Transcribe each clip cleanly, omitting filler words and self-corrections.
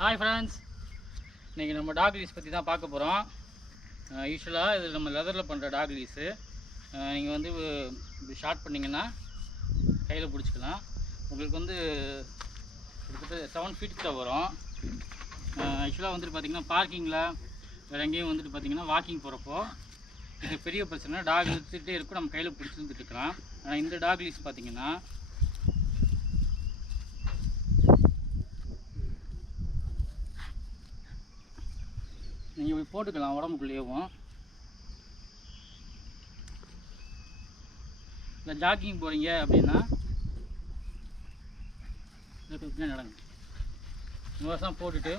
Hi friends, இன்றைக்கி நம்ம talk lease பற்றி தான் பார்க்க போகிறோம். யூஸ்வலாக இது நம்ம லெதரில் பண்ணுற டாக் லீஸு. நீங்கள் வந்து இப்படி ஷார்ட் பண்ணிங்கன்னா கையில் பிடிச்சிக்கலாம். உங்களுக்கு வந்து கிட்டத்தட்ட 7 ஃபீட் தான் வரும். யூஸ்வலாக வந்துட்டு பார்த்திங்கன்னா பார்க்கிங்கில் வேறு எங்கேயும் வந்துட்டு பார்த்திங்கன்னா வாக்கிங் போகிறப்போ இது பெரிய பிரச்சனை, டாக் இழுத்துகிட்டே இருக்கும், நம்ம கையில் பிடிச்சி இழுத்துட்டு இருக்கலாம். ஆனால் இந்த டாக் லீஸ் பார்த்திங்கன்னா நீங்கள் இப்படி போட்டுக்கலாம் உடம்புக்குள்ளேயும். இல்லை ஜாக்கிங் போகிறீங்க அப்படின்னா நடங்க இந்த வருஷம் போட்டுட்டு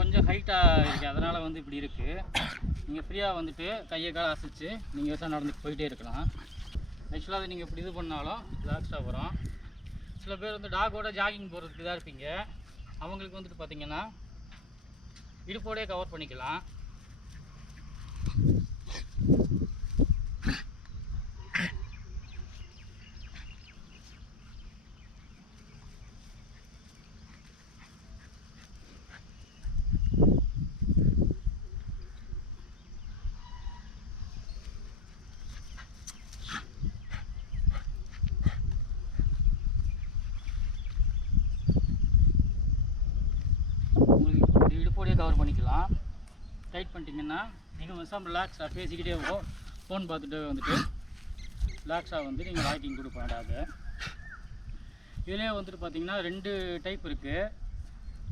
கொஞ்சம் ஹைட்டாக இருக்குது, அதனால் வந்து இப்படி இருக்குது. நீங்கள் ஃப்ரீயாக வந்துட்டு கையை காலை அசைச்சு நீங்கள் வருஷம் நடந்துட்டு போயிட்டே இருக்கலாம். ஆக்சுவலாக அது நீங்கள் இப்படி இது பண்ணாலும் ரிலாக்ஸாக வரும். சில பேர் வந்து டாகோட ஜாகிங் போகிறதுக்கு தான் இருப்பீங்க, அவங்களுக்கு வந்துட்டு பார்த்திங்கன்னா இடுப்போடே கவர் பண்ணிக்கலாம். இடுப்போடையே கவர் பண்ணிக்கலாம். டைட் பண்ணிட்டீங்கன்னா நீங்கள் வருஷம் ரிலாக்ஸாக பேசிக்கிட்டே ஃபோன் பார்த்துட்டு வந்துட்டு ரிலாக்ஸாக வந்து நீங்கள் வாக்கிங் கொடுப்பேன் டாக். இதுலேயே வந்துட்டு பார்த்திங்கன்னா 2 டைப் இருக்குது.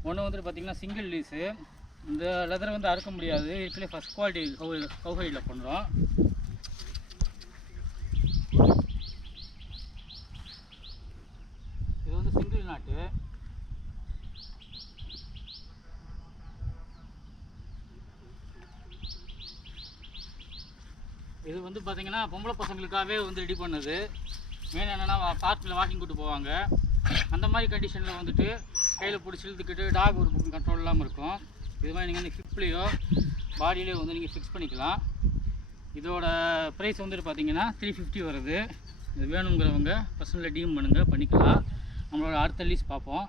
ஒன்று வந்துட்டு பார்த்திங்கன்னா சிங்கிள் லீஸு. இந்த லெதரை வந்து அறுக்க முடியாது, இதுக்குள்ளே ஃபஸ்ட் குவாலிட்டி கவுஹைடில் பண்ணுறோம். இது வந்து சிங்கிள் நாட்டு. இது வந்து பார்த்திங்கன்னா பொம்பளை பசங்களுக்காகவே வந்து ரெடி பண்ணது. மெயின் என்னென்னா பார்க்கில் வாக்கிங் கூட்டு போவாங்க, அந்த மாதிரி கண்டிஷனில் வந்துட்டு கையில் பிடிச்சி இழுத்துக்கிட்டு டாக் ஒரு பக்கம் கண்ட்ரோல் இல்லாமல் இருக்கும். இது மாதிரி நீங்கள் ஹிப்லேயோ பாடியிலையோ வந்து நீங்கள் ஃபிக்ஸ் பண்ணிக்கலாம். இதோட ப்ரைஸ் வந்துட்டு பார்த்திங்கன்னா 350 வருது. இது வேணுங்கிறவங்க பர்சனலில் டிஎம் பண்ணிக்கலாம். நம்மளோட அடுத்த லீஸ் பார்ப்போம்.